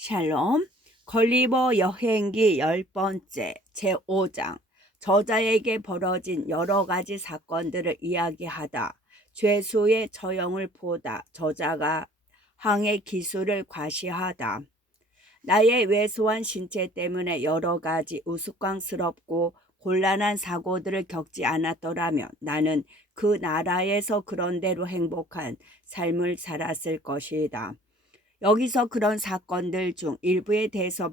샬롬. 걸리버 여행기 10번째 제5장. 저자에게 벌어진 여러 가지 사건들을 이야기하다 죄수의 처형을 보다 저자가 항해 기술을 과시하다. 나의 왜소한 신체 때문에 여러 가지 우스꽝스럽고 곤란한 사고들을 겪지 않았더라면 나는 그 나라에서 그런대로 행복한 삶을 살았을 것이다. 여기서 그런 사건들 중 일부에 대해서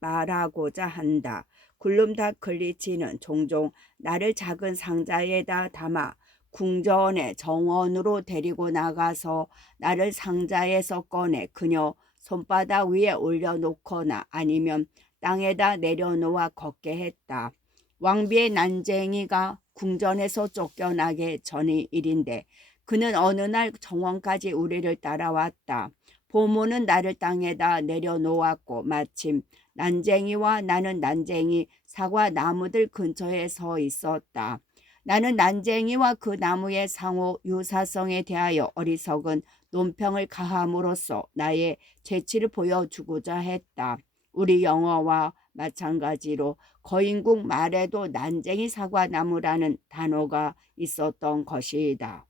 말하고자 한다. 굴룸다 클리치는 종종 나를 작은 상자에다 담아 궁전의 정원으로 데리고 나가서 나를 상자에서 꺼내 그녀 손바닥 위에 올려놓거나 아니면 땅에다 내려놓아 걷게 했다. 왕비의 난쟁이가 궁전에서 쫓겨나기 전의 일인데 그는 어느 날 정원까지 우리를 따라왔다. 보모는 나를 땅에다 내려놓았고 마침 난쟁이와 나는 난쟁이 사과 나무들 근처에 서 있었다. 나는 난쟁이와 그 나무의 상호 유사성에 대하여 어리석은 논평을 가함으로써 나의 재치를 보여주고자 했다. 우리 영어와 마찬가지로 거인국 말에도 난쟁이 사과나무라는 단어가 있었던 것이다.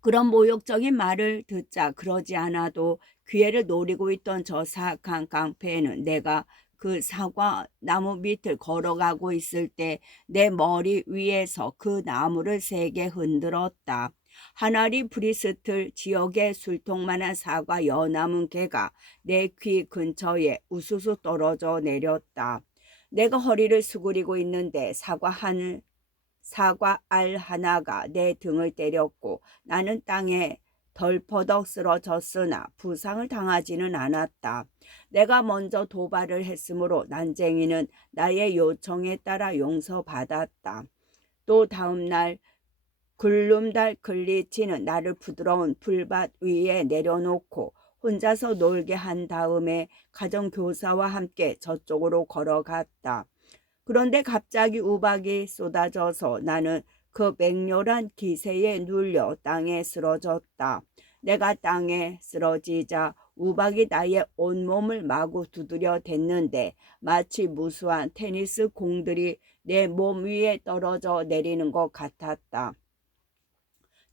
그런 모욕적인 말을 듣자 그러지 않아도 기회를 노리고 있던 저 사악한 깡패는 내가 그 사과 나무 밑을 걸어가고 있을 때 내 머리 위에서 그 나무를 세게 흔들었다. 하나리 브리스틀 지역의 술통만한 사과 여나무 개가 내 귀 근처에 우수수 떨어져 내렸다. 내가 허리를 수그리고 있는데 사과 알 하나가 내 등을 때렸고 나는 땅에 덜퍼덕 쓰러졌으나 부상을 당하지는 않았다. 내가 먼저 도발을 했으므로 난쟁이는 나의 요청에 따라 용서받았다. 또 다음 날 굴룸달 글리치는 나를 부드러운 풀밭 위에 내려놓고 혼자서 놀게 한 다음에 가정교사와 함께 저쪽으로 걸어갔다. 그런데 갑자기 우박이 쏟아져서 나는 그 맹렬한 기세에 눌려 땅에 쓰러졌다. 내가 땅에 쓰러지자 우박이 나의 온몸을 마구 두드려 댔는데 마치 무수한 테니스 공들이 내 몸 위에 떨어져 내리는 것 같았다.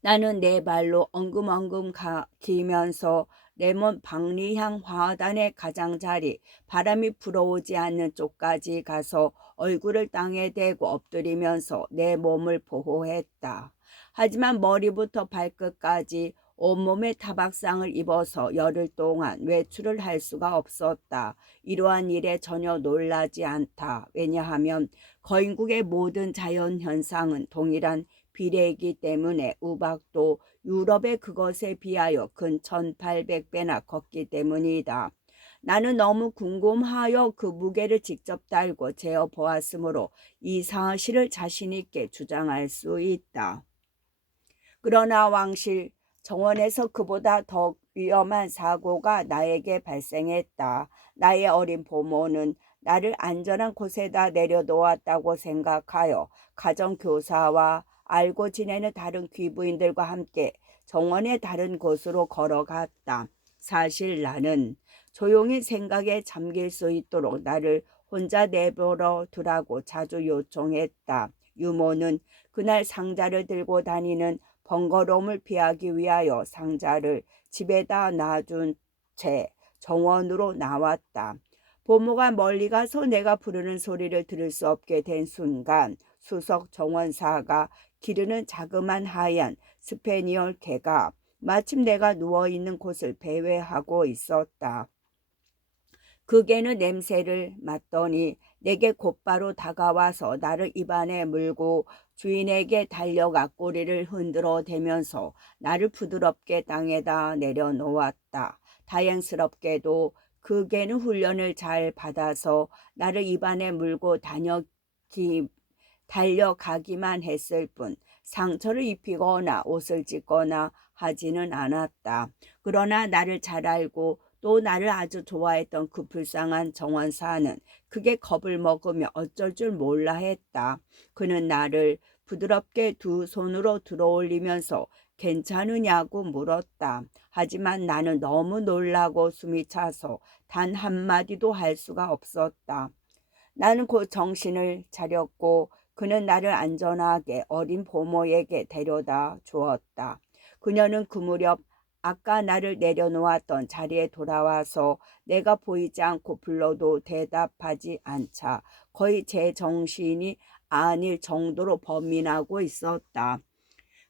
나는 내 발로 엉금엉금 기면서 내 몸 방리향 화단의 가장자리 바람이 불어오지 않는 쪽까지 가서 얼굴을 땅에 대고 엎드리면서 내 몸을 보호했다. 하지만 머리부터 발끝까지 온몸에 타박상을 입어서 열흘 동안 외출을 할 수가 없었다. 이러한 일에 전혀 놀라지 않다. 왜냐하면 거인국의 모든 자연현상은 동일한 비례이기 때문에 우박도 유럽의 그것에 비하여 근 1800배나 걷기 때문이다. 나는 너무 궁금하여 그 무게를 직접 달고 재어 보았으므로 이 사실을 자신 있게 주장할 수 있다. 그러나 왕실 정원에서 그보다 더 위험한 사고가 나에게 발생했다. 나의 어린 보모는 나를 안전한 곳에다 내려놓았다고 생각하여 가정교사와 알고 지내는 다른 귀부인들과 함께 정원의 다른 곳으로 걸어갔다. 사실 나는 조용히 생각에 잠길 수 있도록 나를 혼자 내버려 두라고 자주 요청했다. 유모는 그날 상자를 들고 다니는 번거로움을 피하기 위하여 상자를 집에다 놔둔 채 정원으로 나왔다. 보모가 멀리 가서 내가 부르는 소리를 들을 수 없게 된 순간 수석 정원사가 기르는 자그만 하얀 스페니얼 개가 마침 내가 누워있는 곳을 배회하고 있었다. 그 개는 냄새를 맡더니 내게 곧바로 다가와서 나를 입안에 물고 주인에게 달려가 꼬리를 흔들어 대면서 나를 부드럽게 땅에다 내려놓았다. 다행스럽게도 그 개는 훈련을 잘 받아서 나를 입안에 물고 달려가기만 했을 뿐 상처를 입히거나 옷을 찢거나 하지는 않았다. 그러나 나를 잘 알고 또 나를 아주 좋아했던 그 불쌍한 정원사는 크게 겁을 먹으며 어쩔 줄 몰라 했다. 그는 나를 부드럽게 두 손으로 들어올리면서 괜찮으냐고 물었다. 하지만 나는 너무 놀라고 숨이 차서 단 한마디도 할 수가 없었다. 나는 곧 정신을 차렸고 그는 나를 안전하게 어린 보모에게 데려다 주었다. 그녀는 그 무렵 아까 나를 내려놓았던 자리에 돌아와서 내가 보이지 않고 불러도 대답하지 않자 거의 제 정신이 아닐 정도로 번민하고 있었다.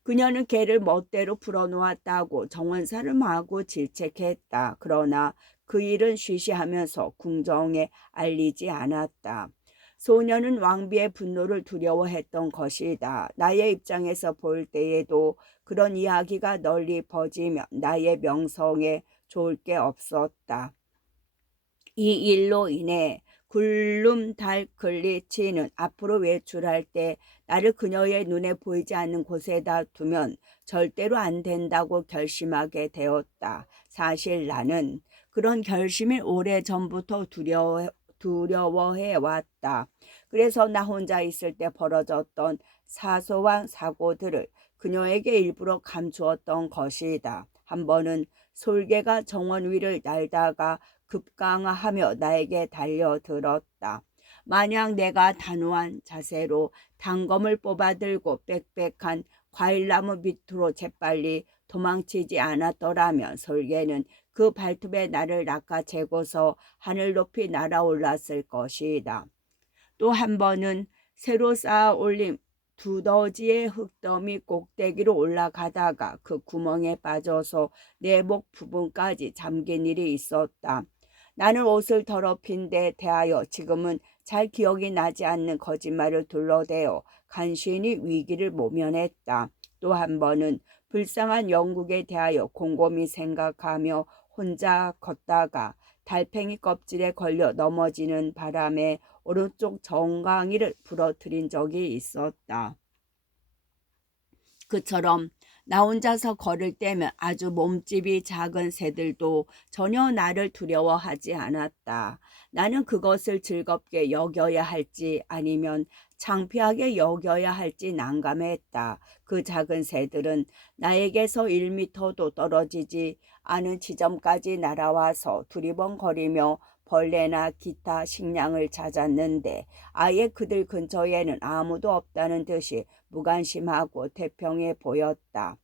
그녀는 개를 멋대로 풀어놓았다고 정원사를 마구 질책했다. 그러나 그 일은 쉬쉬하면서 궁정에 알리지 않았다. 소녀는 왕비의 분노를 두려워했던 것이다. 나의 입장에서 볼 때에도 그런 이야기가 널리 퍼지면 나의 명성에 좋을 게 없었다. 이 일로 인해 굴룸달클리치는 앞으로 외출할 때 나를 그녀의 눈에 보이지 않는 곳에다 두면 절대로 안 된다고 결심하게 되었다. 사실 나는 그런 결심을 오래전부터 두려워해 왔다. 그래서 나 혼자 있을 때 벌어졌던 사소한 사고들을 그녀에게 일부러 감추었던 것이다. 한 번은 솔개가 정원 위를 날다가 급강하며 나에게 달려들었다. 만약 내가 단호한 자세로 단검을 뽑아들고 빽빽한 과일나무 밑으로 재빨리 도망치지 않았더라면 솔개는 그 발톱에 나를 낚아채고서 하늘 높이 날아올랐을 것이다. 또 한 번은 새로 쌓아 올린 두더지의 흙더미 꼭대기로 올라가다가 그 구멍에 빠져서 내 목 부분까지 잠긴 일이 있었다. 나는 옷을 더럽힌 데 대하여 지금은 잘 기억이 나지 않는 거짓말을 둘러대어 간신히 위기를 모면했다. 또 한 번은 불쌍한 영국에 대하여 곰곰이 생각하며 혼자 걷다가 달팽이 껍질에 걸려 넘어지는 바람에 오른쪽 정강이를 부러뜨린 적이 있었다. 그처럼 나 혼자서 걸을 때면 아주 몸집이 작은 새들도 전혀 나를 두려워하지 않았다. 나는 그것을 즐겁게 여겨야 할지 아니면 창피하게 여겨야 할지 난감했다. 그 작은 새들은 나에게서 1미터도 떨어지지 않은 지점까지 날아와서 두리번거리며 벌레나 기타 식량을 찾았는데 아예 그들 근처에는 아무도 없다는 듯이 무관심하고 태평해 보였다.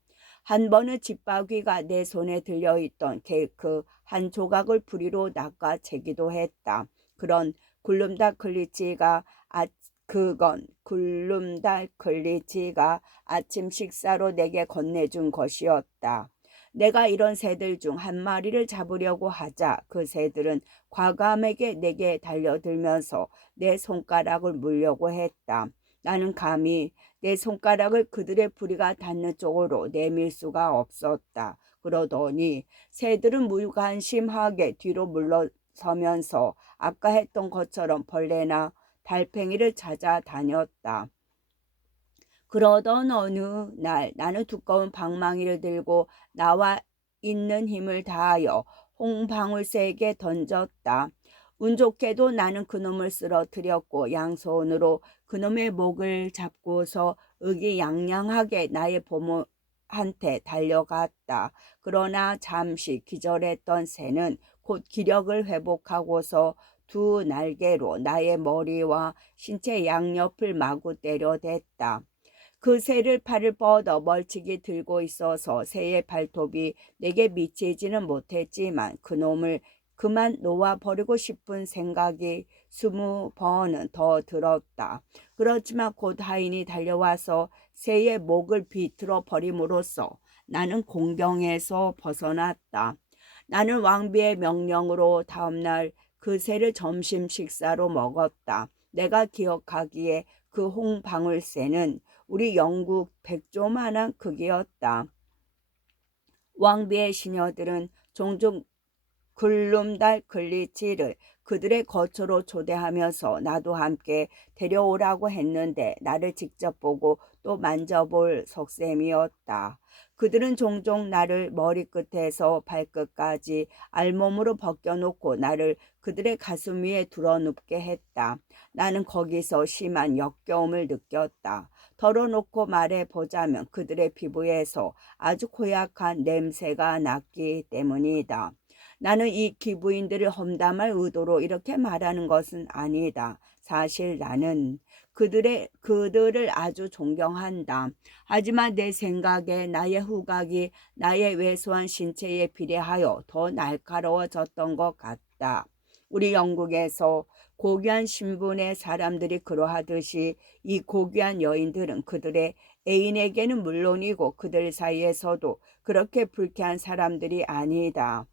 한 번은 집바귀가 내 손에 들려있던 케이크 한 조각을 부리로 낚아채기도 했다. 그건 굴룸달클리치가 아침 식사로 내게 건네준 것이었다. 내가 이런 새들 중 한 마리를 잡으려고 하자 그 새들은 과감하게 내게 달려들면서 내 손가락을 물려고 했다. 나는 감히 내 손가락을 그들의 부리가 닿는 쪽으로 내밀 수가 없었다. 그러더니 새들은 무관심하게 뒤로 물러서면서 아까 했던 것처럼 벌레나 달팽이를 찾아다녔다. 그러던 어느 날 나는 두꺼운 방망이를 들고 나와 있는 힘을 다하여 홍방울새에게 던졌다. 운 좋게도 나는 그놈을 쓰러뜨렸고 양손으로 그놈의 목을 잡고서 의기양양하게 나의 보모한테 달려갔다. 그러나 잠시 기절했던 새는 곧 기력을 회복하고서 두 날개로 나의 머리와 신체 양옆을 마구 때려댔다. 그 새를 팔을 뻗어 멀찍이 들고 있어서 새의 발톱이 내게 미치지는 못했지만 그놈을 그만 놓아버리고 싶은 생각이 20번은 더 들었다. 그렇지만 곧 하인이 달려와서 새의 목을 비틀어 버림으로써 나는 공경에서 벗어났다. 나는 왕비의 명령으로 다음날 그 새를 점심 식사로 먹었다. 내가 기억하기에 그 홍방울새는 우리 영국 백조만한 크기였다. 왕비의 시녀들은 종종 굴룸달클리치를 그들의 거처로 초대하면서 나도 함께 데려오라고 했는데 나를 직접 보고 또 만져볼 속셈이었다. 그들은 종종 나를 머리끝에서 발끝까지 알몸으로 벗겨놓고 나를 그들의 가슴 위에 드러눕게 했다. 나는 거기서 심한 역겨움을 느꼈다. 덜어놓고 말해보자면 그들의 피부에서 아주 고약한 냄새가 났기 때문이다. 나는 이 기부인들을 험담할 의도로 이렇게 말하는 것은 아니다. 사실 나는 그들을 아주 존경한다. 하지만 내 생각에 나의 후각이 나의 왜소한 신체에 비례하여 더 날카로워졌던 것 같다. 우리 영국에서 고귀한 신분의 사람들이 그러하듯이 이 고귀한 여인들은 그들의 애인에게는 물론이고 그들 사이에서도 그렇게 불쾌한 사람들이 아니다.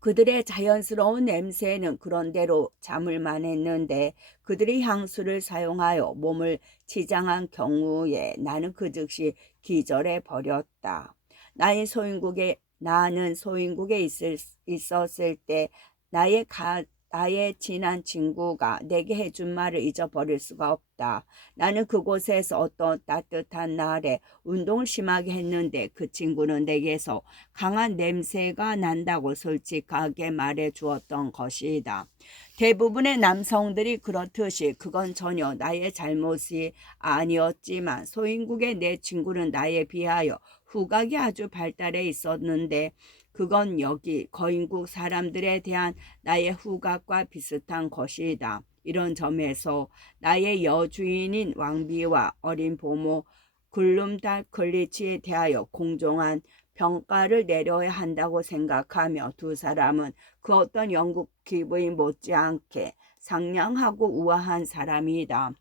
그들의 자연스러운 냄새는 그런대로 참을만 했는데 그들이 향수를 사용하여 몸을 치장한 경우에 나는 그 즉시 기절해 버렸다. 나는 소인국에 있었을 때 나의 친한 친구가 내게 해준 말을 잊어버릴 수가 없다. 나는 그곳에서 어떤 따뜻한 날에 운동을 심하게 했는데 그 친구는 내게서 강한 냄새가 난다고 솔직하게 말해 주었던 것이다. 대부분의 남성들이 그렇듯이 그건 전혀 나의 잘못이 아니었지만 소인국의 내 친구는 나에 비하여 후각이 아주 발달해 있었는데 그건 여기 거인국 사람들에 대한 나의 후각과 비슷한 것이다. 이런 점에서 나의 여주인인 왕비와 어린 보모 글룸달클리치에 대하여 공정한 평가를 내려야 한다고 생각하며 두 사람은 그 어떤 영국 기부인 못지않게 상냥하고 우아한 사람이다.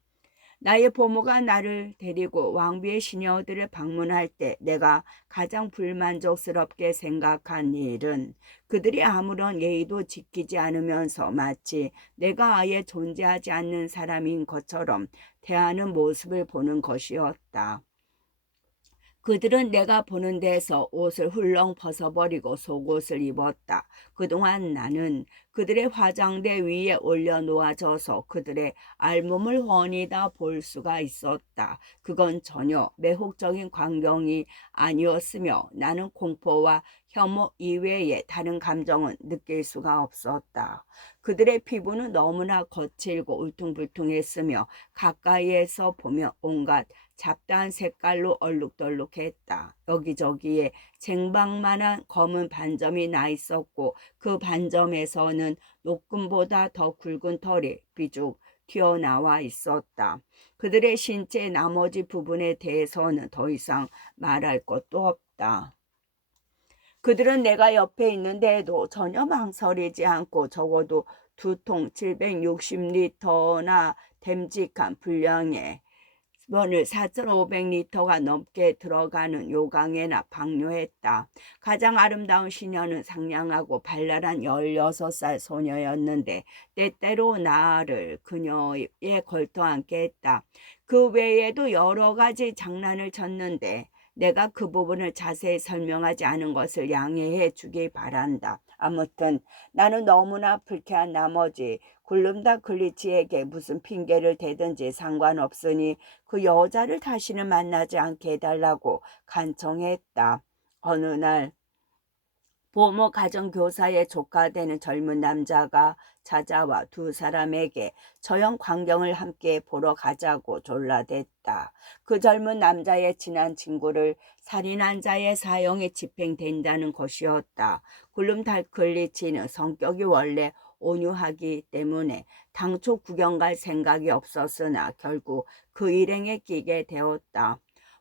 나의 보모가 나를 데리고 왕비의 시녀들을 방문할 때 내가 가장 불만족스럽게 생각한 일은 그들이 아무런 예의도 지키지 않으면서 마치 내가 아예 존재하지 않는 사람인 것처럼 대하는 모습을 보는 것이었다. 그들은 내가 보는 데서 옷을 훌렁 벗어버리고 속옷을 입었다. 그동안 나는 그들의 화장대 위에 올려놓아져서 그들의 알몸을 훤히 다 볼 수가 있었다. 그건 전혀 매혹적인 광경이 아니었으며 나는 공포와 혐오 이외에 다른 감정은 느낄 수가 없었다. 그들의 피부는 너무나 거칠고 울퉁불퉁했으며 가까이에서 보면 온갖 잡다한 색깔로 얼룩덜룩했다. 여기저기에 쟁방만한 검은 반점이 나 있었고 그 반점에서는 노끈보다 더 굵은 털이 삐죽 튀어나와 있었다. 그들의 신체 나머지 부분에 대해서는 더 이상 말할 것도 없다. 그들은 내가 옆에 있는데도 전혀 망설이지 않고 적어도 2통 760리터나 됨직한 분량의 원을 4,500리터가 넘게 들어가는 요강에나 방류했다. 가장 아름다운 시녀는 상냥하고 발랄한 16살 소녀였는데 때때로 나를 그녀에 걸터 앉게 했다. 그 외에도 여러 가지 장난을 쳤는데 내가 그 부분을 자세히 설명하지 않은 것을 양해해 주기 바란다. 아무튼 나는 너무나 불쾌한 나머지 굴름다 글리치에게 무슨 핑계를 대든지 상관없으니 그 여자를 다시는 만나지 않게 해달라고 간청했다. 어느 날 보모 가정교사의 조카 되는 젊은 남자가 찾아와 두 사람에게 저형 광경을 함께 보러 가자고 졸라댔다. 그 젊은 남자의 친한 친구를 살인한 자의 사형에 집행된다는 것이었다. 굴름 달클리치는 성격이 원래 온유하기 때문에 당초 구경 갈 생각이 없었으나 결국 그 일행에 끼게 되었다.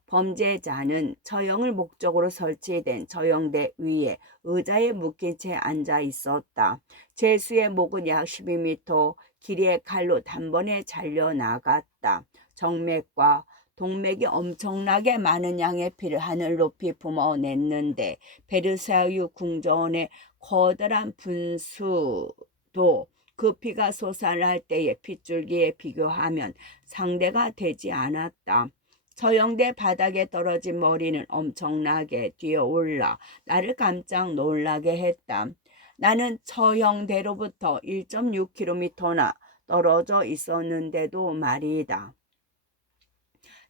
범죄자는 처형을 목적으로 설치된 처형대 위에 의자에 묶인 채 앉아 있었다. 죄수의 목은 약 12m 길이의 칼로 단번에 잘려나갔다. 정맥과 동맥이 엄청나게 많은 양의 피를 하늘 높이 뿜어냈는데 베르사유 궁전의 커다란 분수도 그 피가 솟아날 때의 핏줄기에 비교하면 상대가 되지 않았다. 처형대 바닥에 떨어진 머리는 엄청나게 뛰어올라 나를 깜짝 놀라게 했다. 나는 처형대로부터 1.6km나 떨어져 있었는데도 말이다.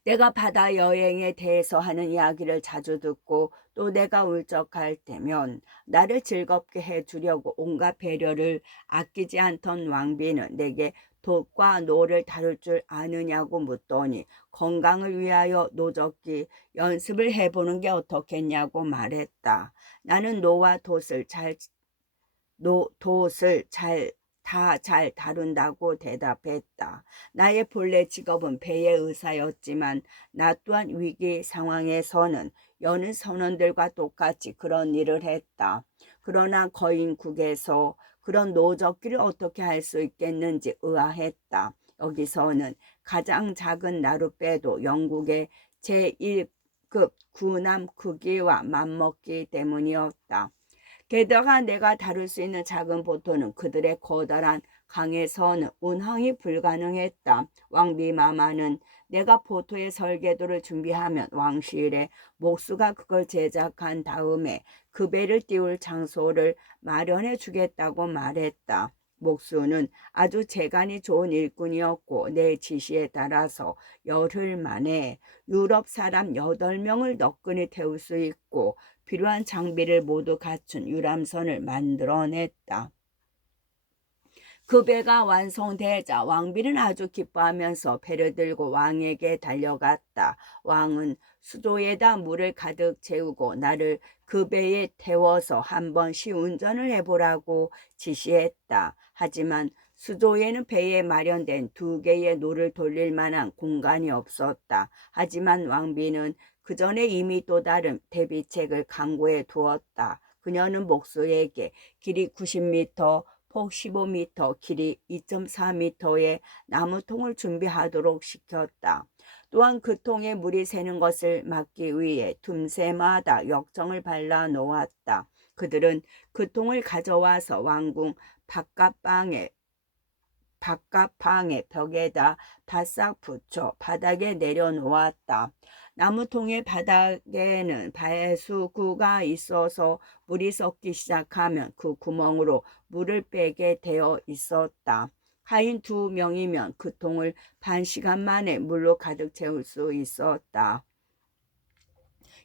내가 바다 여행에 대해서 하는 이야기를 자주 듣고 또 내가 울적할 때면 나를 즐겁게 해주려고 온갖 배려를 아끼지 않던 왕비는 내게 돛과 노를 다룰 줄 아느냐고 묻더니 건강을 위하여 노젓기 연습을 해보는 게 어떻겠냐고 말했다. 나는 노와 돛을 다 잘 다룬다고 대답했다. 나의 본래 직업은 배의 의사였지만 나 또한 위기 상황에서는 여느 선원들과 똑같이 그런 일을 했다. 그러나 거인국에서 그런 노젓기를 어떻게 할 수 있겠는지 의아했다. 여기서는 가장 작은 나룻배도 영국의 제1급 군함 크기와 맞먹기 때문이었다. 게다가 내가 다룰 수 있는 작은 보트는 그들의 커다란 강에서는 운항이 불가능했다. 왕비 마마는 내가 보트의 설계도를 준비하면 왕실의 목수가 그걸 제작한 다음에 그 배를 띄울 장소를 마련해 주겠다고 말했다. 목수는 아주 재간이 좋은 일꾼이었고 내 지시에 따라서 열흘 만에 유럽 사람 8명을 너끈히 태울 수 있고 필요한 장비를 모두 갖춘 유람선을 만들어냈다. 그 배가 완성되자 왕비는 아주 기뻐하면서 배를 들고 왕에게 달려갔다. 왕은 수조에다 물을 가득 채우고 나를 그 배에 태워서 한번 시운전을 해보라고 지시했다. 하지만 수조에는 배에 마련된 2개의 노를 돌릴 만한 공간이 없었다. 하지만 왕비는 그 전에 이미 또 다른 대비책을 강구해 두었다. 그녀는 목수에게 길이 90m, 폭 15m, 길이 2.4m의 나무통을 준비하도록 시켰다. 또한 그 통에 물이 새는 것을 막기 위해 틈새마다 역정을 발라 놓았다. 그들은 그 통을 가져와서 왕궁 바깥방의 벽에다 바싹 붙여 바닥에 내려놓았다. 나무통의 바닥에는 배수구가 있어서 물이 섞기 시작하면 그 구멍으로 물을 빼게 되어 있었다. 하인 2명이면 그 통을 반 시간 만에 물로 가득 채울 수 있었다.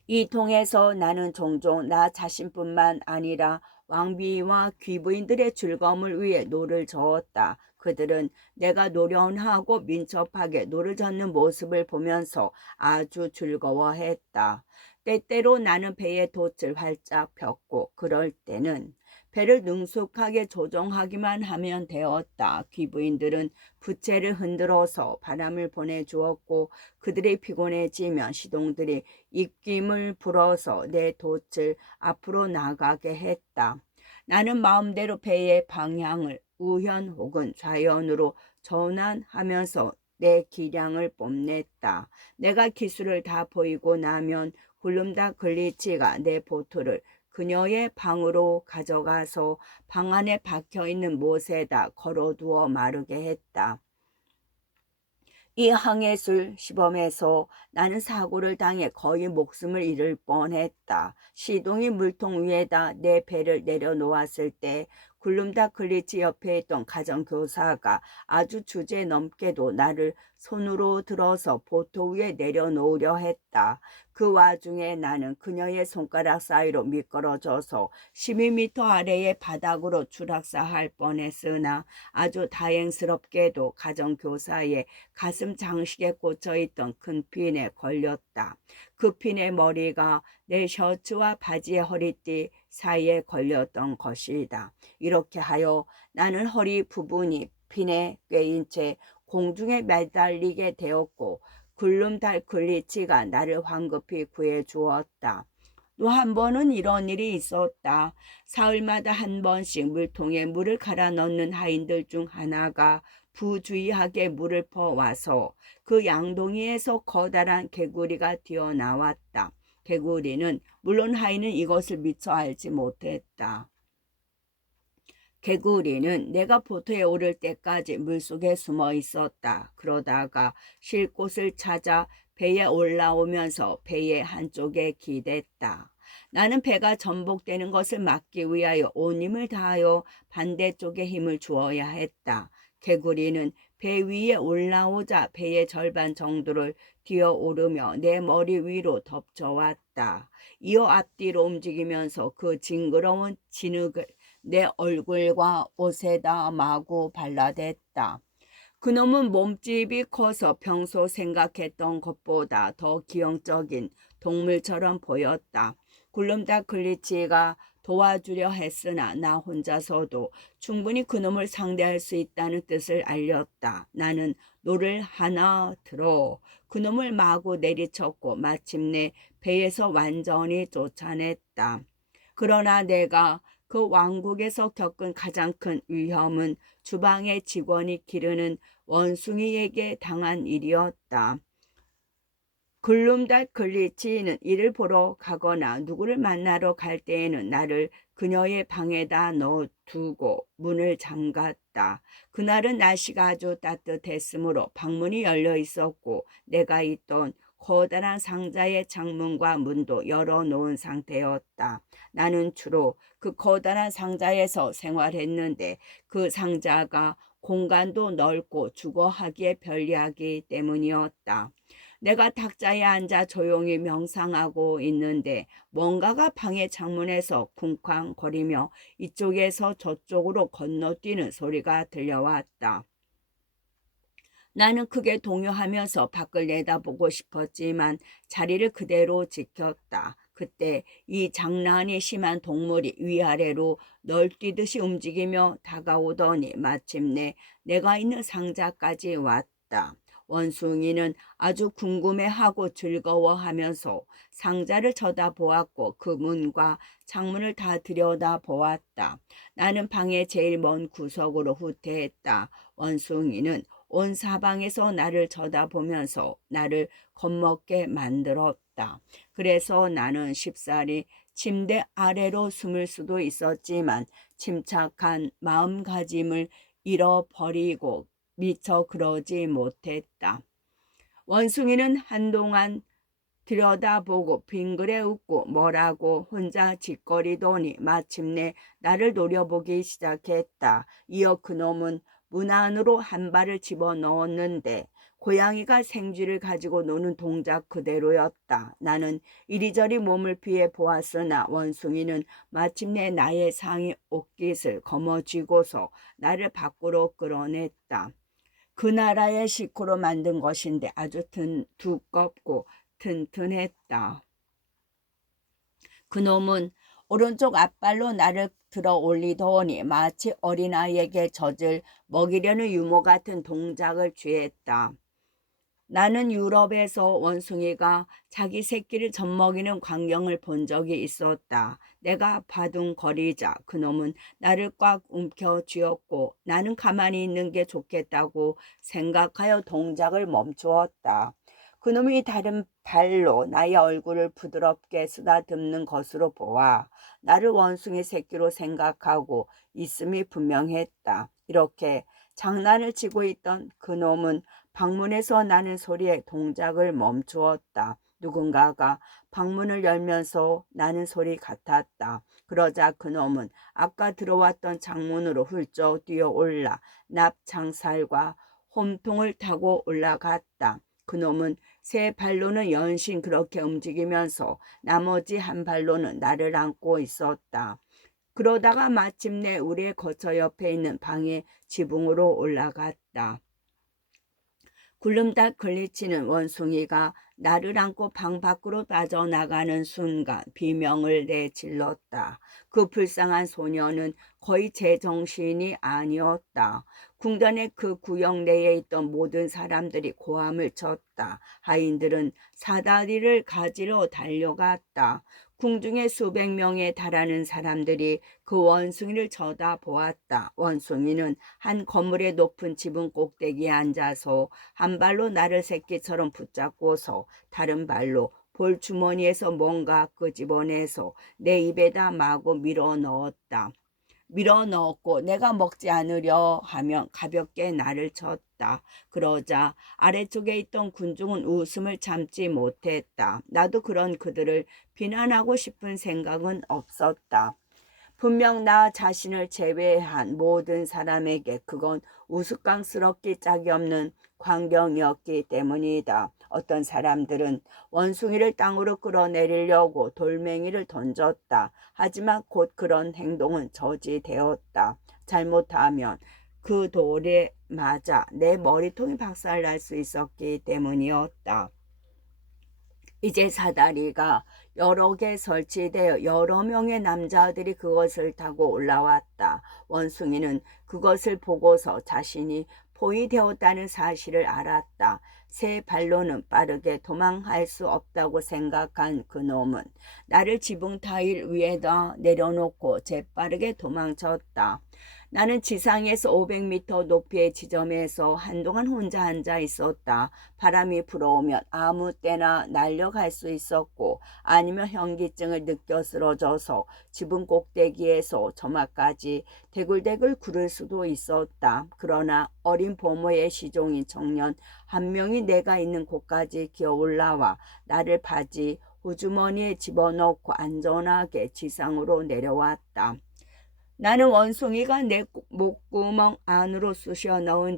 이 통에서 나는 종종 나 자신뿐만 아니라 왕비와 귀부인들의 즐거움을 위해 노를 저었다. 그들은 내가 노련하고 민첩하게 노를 젓는 모습을 보면서 아주 즐거워했다. 때때로 나는 배의 돛을 활짝 폈고 그럴 때는 배를 능숙하게 조종하기만 하면 되었다. 귀부인들은 부채를 흔들어서 바람을 보내주었고 그들이 피곤해지면 시동들이 입김을 불어서 내 돛을 앞으로 나가게 했다. 나는 마음대로 배의 방향을 우현 혹은 좌현으로 전환하면서 내 기량을 뽐냈다. 내가 기술을 다 보이고 나면 굴름다 글리치가 내 보트를 그녀의 방으로 가져가서 방 안에 박혀있는 못에다 걸어두어 마르게 했다. 이 항해술 시범에서 나는 사고를 당해 거의 목숨을 잃을 뻔했다. 시동이 물통 위에다 내 배를 내려놓았을 때 굴름다 글리치 옆에 있던 가정교사가 아주 주제넘게도 나를 손으로 들어서 보트 위에 내려놓으려 했다. 그 와중에 나는 그녀의 손가락 사이로 미끄러져서 12m 아래의 바닥으로 추락사할 뻔했으나 아주 다행스럽게도 가정교사의 가슴 장식에 꽂혀있던 큰 핀에 걸렸다. 그 핀의 머리가 내 셔츠와 바지의 허리띠 사이에 걸렸던 것이다. 이렇게 하여 나는 허리 부분이 핀에 꿰인 채 공중에 매달리게 되었고 굴름달 글리치가 나를 황급히 구해주었다. 또 한 번은 이런 일이 있었다. 사흘마다 한 번씩 물통에 물을 갈아 넣는 하인들 중 하나가 부주의하게 물을 퍼와서 그 양동이에서 커다란 개구리가 튀어나왔다. 개구리는 물론 하인은 이것을 미처 알지 못했다. 개구리는 내가 보트에 오를 때까지 물속에 숨어 있었다. 그러다가 쉴 곳을 찾아 배에 올라오면서 배의 한쪽에 기댔다. 나는 배가 전복되는 것을 막기 위하여 온 힘을 다하여 반대쪽에 힘을 주어야 했다. 개구리는 배 위에 올라오자 배의 절반 정도를 뛰어오르며 내 머리 위로 덮쳐왔다. 이어 앞뒤로 움직이면서 그 징그러운 진흙을 내 얼굴과 옷에다 마구 발라댔다. 그놈은 몸집이 커서 평소 생각했던 것보다 더 기형적인 동물처럼 보였다. 굴름다클리치가 도와주려 했으나 나 혼자서도 충분히 그놈을 상대할 수 있다는 뜻을 알렸다. 나는 노를 하나 들어 그놈을 마구 내리쳤고 마침내 배에서 완전히 쫓아냈다. 그러나 내가 그 왕국에서 겪은 가장 큰 위험은 주방의 직원이 기르는 원숭이에게 당한 일이었다. 글룸닷글리치는 이를 보러 가거나 누구를 만나러 갈 때에는 나를 그녀의 방에다 넣어두고 문을 잠갔다. 그날은 날씨가 아주 따뜻했으므로 방문이 열려 있었고 내가 있던 커다란 상자의 창문과 문도 열어놓은 상태였다. 나는 주로 그 커다란 상자에서 생활했는데 그 상자가 공간도 넓고 주거하기에 편리하기 때문이었다. 내가 탁자에 앉아 조용히 명상하고 있는데 뭔가가 방의 창문에서 쿵쾅거리며 이쪽에서 저쪽으로 건너뛰는 소리가 들려왔다. 나는 크게 동요하면서 밖을 내다보고 싶었지만 자리를 그대로 지켰다. 그때 이 장난이 심한 동물이 위아래로 널뛰듯이 움직이며 다가오더니 마침내 내가 있는 상자까지 왔다. 원숭이는 아주 궁금해하고 즐거워하면서 상자를 쳐다보았고 그 문과 창문을 다 들여다보았다. 나는 방의 제일 먼 구석으로 후퇴했다. 원숭이는 온 사방에서 나를 쳐다보면서 나를 겁먹게 만들었다. 그래서 나는 쉽사리 침대 아래로 숨을 수도 있었지만 침착한 마음가짐을 잃어버리고 미처 그러지 못했다. 원숭이는 한동안 들여다보고 빙그레 웃고 뭐라고 혼자 짓거리더니 마침내 나를 노려보기 시작했다. 이어 그놈은 문 안으로 한 발을 집어넣었는데 고양이가 생쥐를 가지고 노는 동작 그대로였다. 나는 이리저리 몸을 피해 보았으나 원숭이는 마침내 나의 상의 옷깃을 거머쥐고서 나를 밖으로 끌어냈다. 그 나라의 식구로 만든 것인데 아주 두껍고 튼튼했다. 그놈은 오른쪽 앞발로 나를 들어 올리더니 마치 어린아이에게 젖을 먹이려는 유모 같은 동작을 취했다. 나는 유럽에서 원숭이가 자기 새끼를 젖먹이는 광경을 본 적이 있었다. 내가 바둥거리자 그놈은 나를 꽉 움켜쥐었고 나는 가만히 있는 게 좋겠다고 생각하여 동작을 멈추었다. 그놈이 다른 발로 나의 얼굴을 부드럽게 쓰다듬는 것으로 보아 나를 원숭이 새끼로 생각하고 있음이 분명했다. 이렇게 장난을 치고 있던 그놈은 방문에서 나는 소리에 동작을 멈추었다. 누군가가 방문을 열면서 나는 소리 같았다. 그러자 그놈은 아까 들어왔던 창문으로 훌쩍 뛰어올라 납창살과 홈통을 타고 올라갔다. 그놈은 세 발로는 연신 그렇게 움직이면서 나머지 한 발로는 나를 안고 있었다. 그러다가 마침내 우리의 거처 옆에 있는 방의 지붕으로 올라갔다. 굴름닥글리치는 원숭이가 나를 안고 방 밖으로 빠져나가는 순간 비명을 내질렀다. 그 불쌍한 소녀는 거의 제정신이 아니었다. 궁전의 그 구역 내에 있던 모든 사람들이 고함을 쳤다. 하인들은 사다리를 가지러 달려갔다. 궁중에 수백 명에 달하는 사람들이 그 원숭이를 쳐다보았다. 원숭이는 한 건물의 높은 지붕 꼭대기에 앉아서 한 발로 나를 새끼처럼 붙잡고서 다른 발로 볼주머니에서 뭔가 끄집어내서 내 입에다 마구 밀어 넣었고 내가 먹지 않으려 하면 가볍게 나를 쳤다. 그러자 아래쪽에 있던 군중은 웃음을 참지 못했다. 나도 그런 그들을 비난하고 싶은 생각은 없었다. 분명 나 자신을 제외한 모든 사람에게 그건 우스꽝스럽기 짝이 없는 광경이었기 때문이다. 어떤 사람들은 원숭이를 땅으로 끌어내리려고 돌멩이를 던졌다. 하지만 곧 그런 행동은 저지되었다. 잘못하면 그 돌에 맞아 내 머리통이 박살날 수 있었기 때문이었다. 이제 사다리가 여러 개 설치되어 여러 명의 남자들이 그것을 타고 올라왔다. 원숭이는 그것을 보고서 자신이 포위되었다는 사실을 알았다. 새 발로는 빠르게 도망할 수 없다고 생각한 그놈은 나를 지붕 타일 위에다 내려놓고 재빠르게 도망쳤다. 나는 지상에서 500m 높이의 지점에서 한동안 혼자 앉아 있었다. 바람이 불어오면 아무 때나 날려갈 수 있었고 아니면 현기증을 느껴 쓰러져서 지붕 꼭대기에서 저마까지 대굴대굴 구를 수도 있었다. 그러나 어린 보모의 시종인 청년 한 명이 내가 있는 곳까지 기어 올라와 나를 바지 호주머니에 집어넣고 안전하게 지상으로 내려왔다. 나는 원숭이가 내 목구멍 안으로 쑤셔 넣은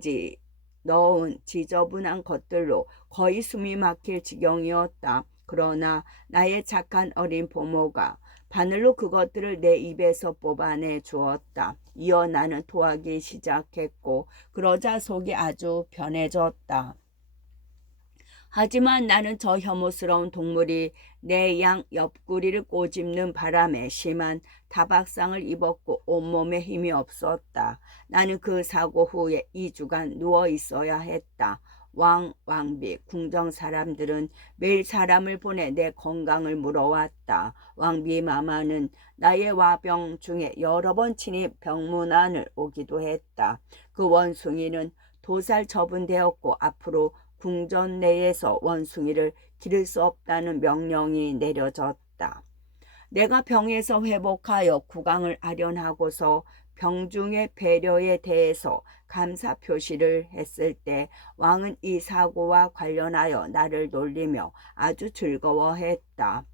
지저분한 것들로 거의 숨이 막힐 지경이었다. 그러나 나의 착한 어린 부모가 바늘로 그것들을 내 입에서 뽑아내 주었다. 이어 나는 토하기 시작했고 그러자 속이 아주 편해졌다. 하지만 나는 저 혐오스러운 동물이 내 양 옆구리를 꼬집는 바람에 심한 타박상을 입었고 온몸에 힘이 없었다. 나는 그 사고 후에 2주간 누워 있어야 했다. 왕비 궁정 사람들은 매일 사람을 보내 내 건강을 물어왔다. 왕비 마마는 나의 와병 중에 여러 번 친히 병문안을 오기도 했다. 그 원숭이는 도살 처분되었고 앞으로 궁전 내에서 원숭이를 기를 수 없다는 명령이 내려졌다. 내가 병에서 회복하여 국왕을 아련하고서 병중의 배려에 대해서 감사 표시를 했을 때 왕은 이 사고와 관련하여 나를 놀리며 아주 즐거워했다.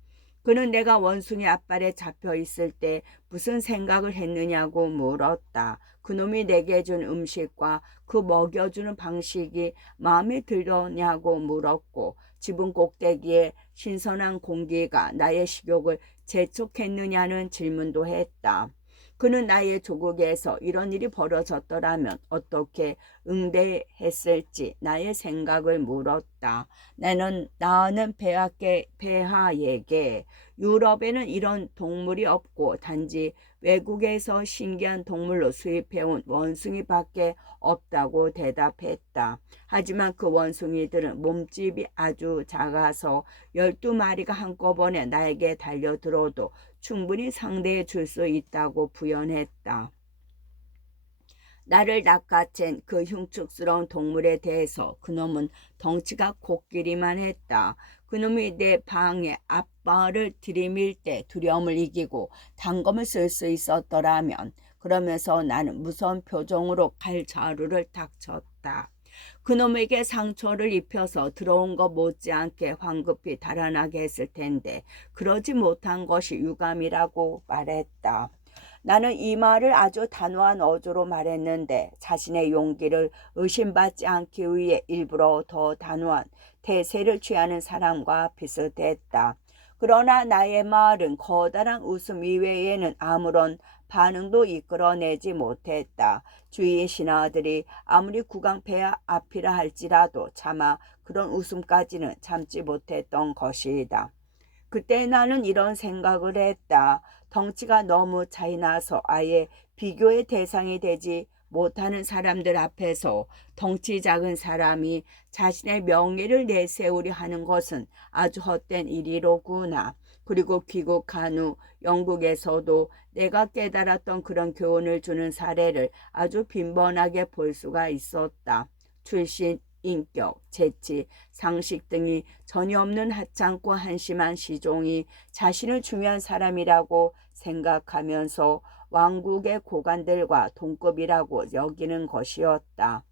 그는 내가 원숭이 앞발에 잡혀 있을 때 무슨 생각을 했느냐고 물었다. 그놈이 내게 준 음식과 그 먹여주는 방식이 마음에 들더냐고 물었고 지붕 꼭대기에 신선한 공기가 나의 식욕을 재촉했느냐는 질문도 했다. 그는 나의 조국에서 이런 일이 벌어졌더라면 어떻게 응대했을지 나의 생각을 물었다. 나는 폐하에게 유럽에는 이런 동물이 없고 단지 외국에서 신기한 동물로 수입해온 원숭이밖에 없다고 대답했다. 하지만 그 원숭이들은 몸집이 아주 작아서 12마리가 한꺼번에 나에게 달려들어도 충분히 상대해 줄 수 있다고 부연했다. 나를 낚아챈 그 흉측스러운 동물에 대해서 그놈은 덩치가 코끼리만 했다. 그놈이 내 방에 앞발을 들이밀 때 두려움을 이기고 단검을 쓸 수 있었더라면 그러면서 나는 무서운 표정으로 칼자루를 탁 쳤다. 그놈에게 상처를 입혀서 들어온 것 못지않게 황급히 달아나게 했을 텐데 그러지 못한 것이 유감이라고 말했다. 나는 이 말을 아주 단호한 어조로 말했는데 자신의 용기를 의심받지 않기 위해 일부러 더 단호한 태세를 취하는 사람과 비슷했다. 그러나 나의 말은 커다란 웃음 이외에는 아무런 반응도 이끌어내지 못했다. 주위의 신하들이 아무리 국왕 폐하 앞이라 할지라도 차마 그런 웃음까지는 참지 못했던 것이다. 그때 나는 이런 생각을 했다. 덩치가 너무 차이나서 아예 비교의 대상이 되지 못하는 사람들 앞에서 덩치 작은 사람이 자신의 명예를 내세우려 하는 것은 아주 헛된 일이로구나. 그리고 귀국한 후 영국에서도 내가 깨달았던 그런 교훈을 주는 사례를 아주 빈번하게 볼 수가 있었다. 출신, 인격, 재치, 상식 등이 전혀 없는 하찮고 한심한 시종이 자신을 중요한 사람이라고 생각하면서 왕국의 고관들과 동급이라고 여기는 것이었다.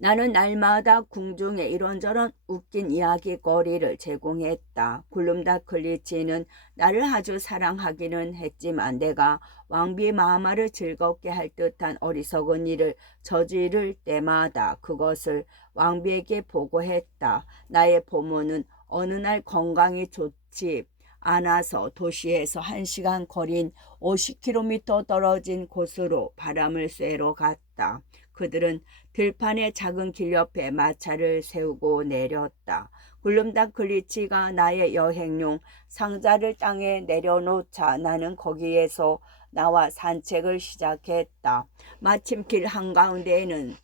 나는 날마다 궁중에 이런저런 웃긴 이야기거리를 제공했다. 굴룸다 클리치는 나를 아주 사랑하기는 했지만 내가 왕비 마마를 즐겁게 할 듯한 어리석은 일을 저지를 때마다 그것을 왕비에게 보고했다. 나의 부모는 어느 날 건강이 좋지 않아서 도시에서 1시간 거리인 50km 떨어진 곳으로 바람을 쐬러 갔다. 그들은 들판의 작은 길 옆에 마차를 세우고 내렸다. 굴름다 클리치가 나의 여행용 상자를 땅에 내려놓자 나는 거기에서 나와 산책을 시작했다. 마침 길 한가운데에는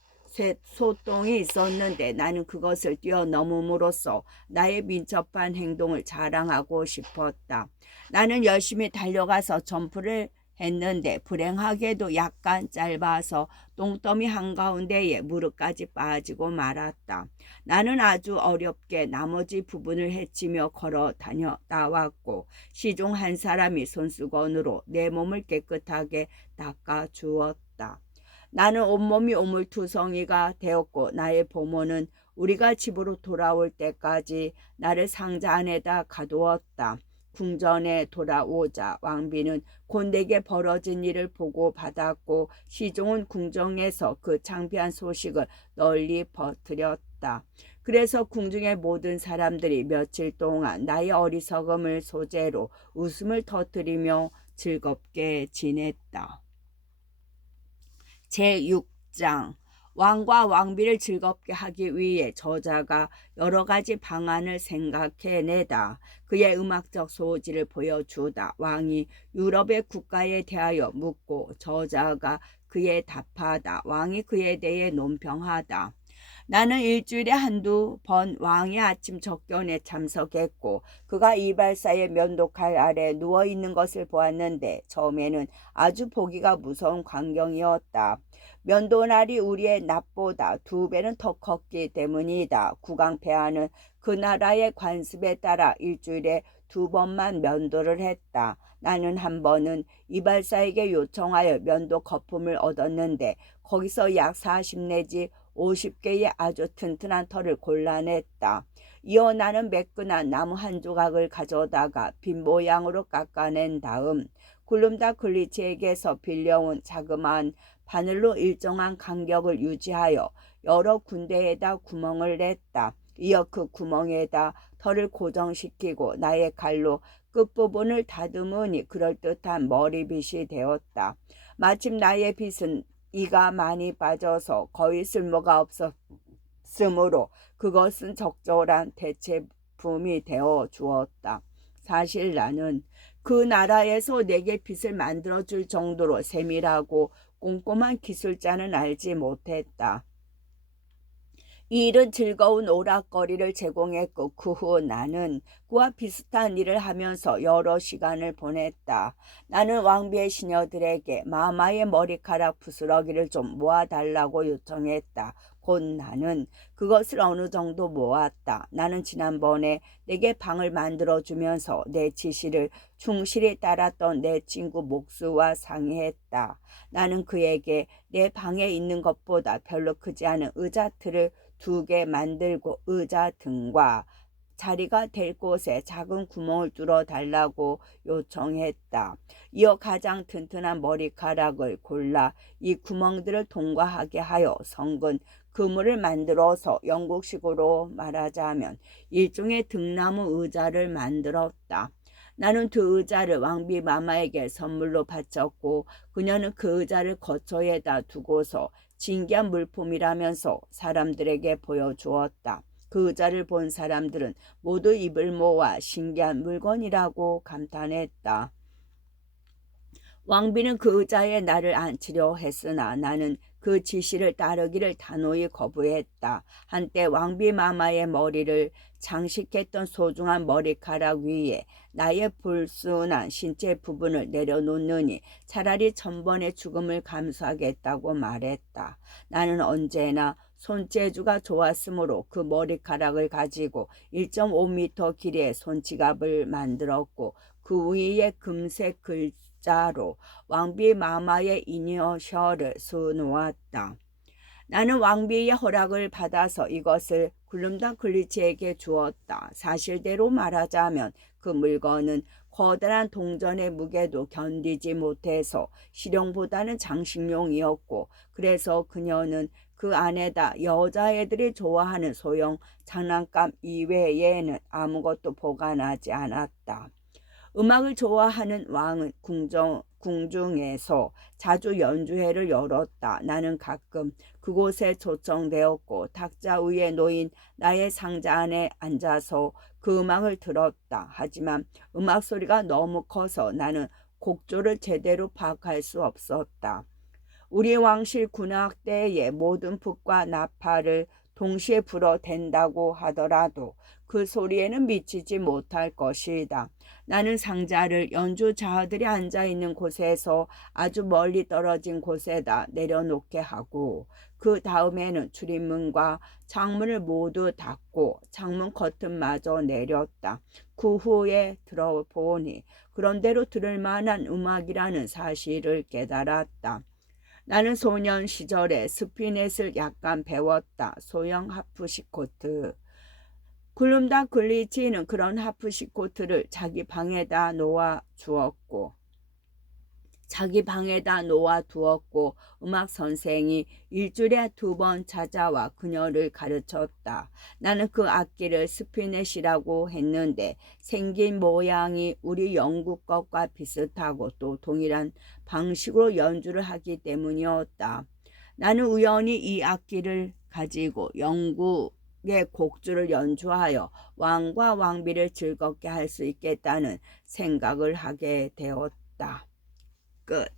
소똥이 있었는데 나는 그것을 뛰어넘음으로써 나의 민첩한 행동을 자랑하고 싶었다. 나는 열심히 달려가서 점프를 했는데 불행하게도 약간 짧아서 똥더미 한가운데에 무릎까지 빠지고 말았다. 나는 아주 어렵게 나머지 부분을 헤치며 걸어 다녀 나왔고 시종 한 사람이 손수건으로 내 몸을 깨끗하게 닦아 주었다. 나는 온몸이 오물투성이가 되었고 나의 부모는 우리가 집으로 돌아올 때까지 나를 상자 안에다 가두었다. 궁전에 돌아오자 왕비는 곧 내게 벌어진 일을 보고 받았고 시종은 궁정에서 그 창피한 소식을 널리 퍼뜨렸다. 그래서 궁중의 모든 사람들이 며칠 동안 나의 어리석음을 소재로 웃음을 터뜨리며 즐겁게 지냈다. 제6장 왕과 왕비를 즐겁게 하기 위해 저자가 여러 가지 방안을 생각해내다. 그의 음악적 소질을 보여주다. 왕이 유럽의 국가에 대하여 묻고 저자가 그에 답하다. 왕이 그에 대해 논평하다. 나는 일주일에 한두 번 왕의 아침 접견에 참석했고 그가 이발사의 면도칼 아래 누워있는 것을 보았는데 처음에는 아주 보기가 무서운 광경이었다. 면도날이 우리의 낮보다 2배는 더 컸기 때문이다. 국왕폐하는 그 나라의 관습에 따라 일주일에 2번만 면도를 했다. 나는 한 번은 이발사에게 요청하여 면도 거품을 얻었는데 거기서 약 40 내지 50개의 아주 튼튼한 털을 골라냈다. 이어 나는 매끈한 나무 한 조각을 가져다가 빈 모양으로 깎아낸 다음 굴룸다 글리치에게서 빌려온 자그마한 바늘로 일정한 간격을 유지하여 여러 군데에다 구멍을 냈다. 이어 그 구멍에다 털을 고정시키고 나의 칼로 끝부분을 다듬으니 그럴듯한 머리빗이 되었다. 마침 나의 빗은 이가 많이 빠져서 거의 쓸모가 없었으므로 그것은 적절한 대체품이 되어 주었다. 사실 나는 그 나라에서 내게 빗을 만들어줄 정도로 세밀하고 꼼꼼한 기술자는 알지 못했다. 이 일은 즐거운 오락거리를 제공했고 그 후 나는 그와 비슷한 일을 하면서 여러 시간을 보냈다. 나는 왕비의 시녀들에게 마마의 머리카락 부스러기를 좀 모아달라고 요청했다. 곧 나는 그것을 어느 정도 모았다. 나는 지난번에 내게 방을 만들어주면서 내 지시를 충실히 따랐던 내 친구 목수와 상의했다. 나는 그에게 내 방에 있는 것보다 별로 크지 않은 의자틀을 2개 만들고 의자 등과 자리가 될 곳에 작은 구멍을 뚫어 달라고 요청했다. 이어 가장 튼튼한 머리카락을 골라 이 구멍들을 통과하게 하여 성근 그물을 만들어서 영국식으로 말하자면 일종의 등나무 의자를 만들었다. 나는 그 의자를 왕비 마마에게 선물로 바쳤고 그녀는 그 의자를 거처에다 두고서 신기한 물품이라면서 사람들에게 보여주었다. 그 의자를 본 사람들은 모두 입을 모아 신기한 물건이라고 감탄했다. 왕비는 그 의자에 나를 앉히려 했으나 나는 그 지시를 따르기를 단호히 거부했다. 한때 왕비 마마의 머리를 장식했던 소중한 머리카락 위에 나의 불순한 신체 부분을 내려놓느니 차라리 천번의 죽음을 감수하겠다고 말했다. 나는 언제나 손재주가 좋았으므로 그 머리카락을 가지고 1.5m 길이의 손지갑을 만들었고 그 위에 금색 글자로 왕비 마마의 이니셜을 써놓았다. 나는 왕비의 허락을 받아서 이것을 글룸다 글리치에게 주었다. 사실대로 말하자면 그 물건은 커다란 동전의 무게도 견디지 못해서 실용보다는 장식용이었고, 그래서 그녀는 그 안에다 여자애들이 좋아하는 소형 장난감 이외에는 아무것도 보관하지 않았다. 음악을 좋아하는 왕은 궁중에서 자주 연주회를 열었다. 나는 가끔 그곳에 초청되었고 탁자 위에 놓인 나의 상자 안에 앉아서 그 음악을 들었다. 하지만 음악 소리가 너무 커서 나는 곡조를 제대로 파악할 수 없었다. 우리 왕실 군악대의 모든 북과 나팔을 동시에 불어댄다고 하더라도 그 소리에는 미치지 못할 것이다. 나는 상자를 연주자들이 앉아있는 곳에서 아주 멀리 떨어진 곳에다 내려놓게 하고, 그 다음에는 출입문과 창문을 모두 닫고 창문 커튼마저 내렸다. 그 후에 들어보니 그런대로 들을 만한 음악이라는 사실을 깨달았다. 나는 소년 시절에 스피넷을 약간 배웠다. 소형 하프시코트. 글룸다 글리치는 그런 하프시코트를 자기 방에다 놓아 두었고 음악 선생이 일주일에 2번 찾아와 그녀를 가르쳤다. 나는 그 악기를 스피넷이라고 했는데 생긴 모양이 우리 영국 것과 비슷하고 또 동일한 방식으로 연주를 하기 때문이었다. 나는 우연히 이 악기를 가지고 영국의 곡주를 연주하여 왕과 왕비를 즐겁게 할 수 있겠다는 생각을 하게 되었다. 끝.